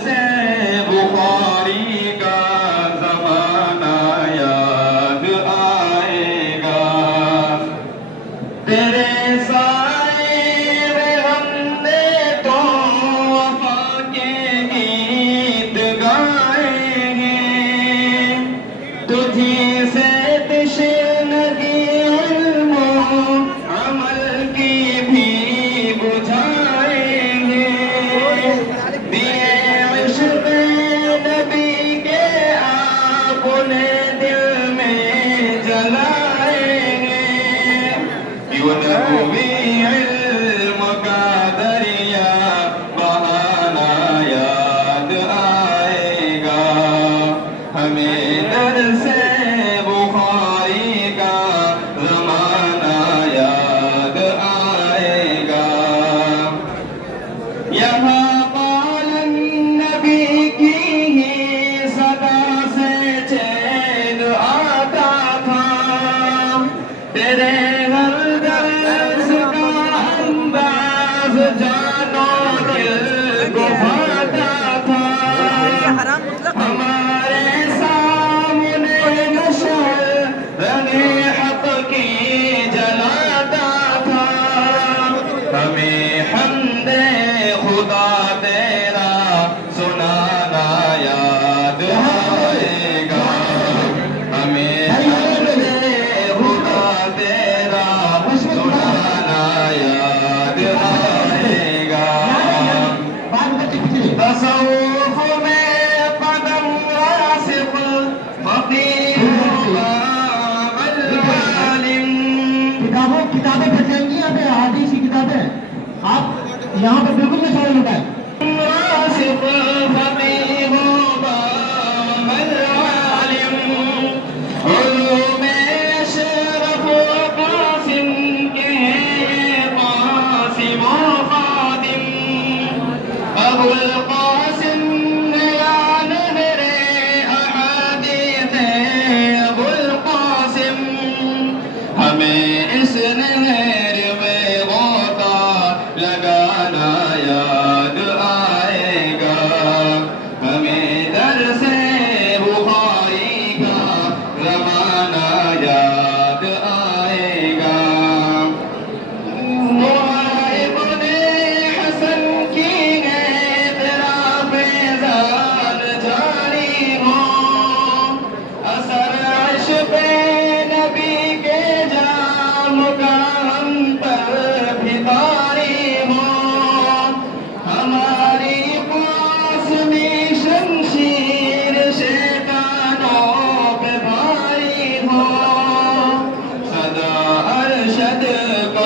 से बुखारी का ज़माना याद आएगा। तेरे साए में हमने तो वफा के गीत गाए हैं। तुझी से तशनगी इल्म अमल की भी बुझाएंगे। दिए इश्क़ नबी के आपने दिल में जलाएंगे। यूं नबवी इल्म का दरिया बहाना याद आएगा। हमें दर से बुखारी का ज़माना याद आएगा। यहाँ पालन नबी की ही सदा से चैन आता था। तेरे हर दर्स का अंदाज जानो दिल को भाता था। हमारे सामने नशर रंगे हक की जलाता था। हमें हमदे खुदा तेरा सुनाना याद आएगा। हमें हमदे खुदा तेरा सुनाना याद आएगा। तसव्वुफ में कदम वासिक़ फ़क़ीह अल-आलिम। किताबें पढ़ जाएंगी यहाँ पे, हदीस की किताबें आप यहाँ पे बिल्कुल नहीं छोड़ लुटाए। वासिक़ फ़क़ीह अल-आलिम। उलूम अशरफ क़ासिम के क़ासिम ख़ादिम। अबुल क़ासिम यान मेरे अहादीथ अबुल क़ासिम। हमें इस नहर में गोता लगाना याद आएगा। हमें दर से बुखारी का ज़माना याद आएगा। मुहाइबने हसन की है तेरा फैज़ान जारी हो। असर इश्क़ नबी के जाम का हम पर भितारी हो। हमारी क़ासमी शमशीर शैतानों पे भारी हो। सदा अरशद को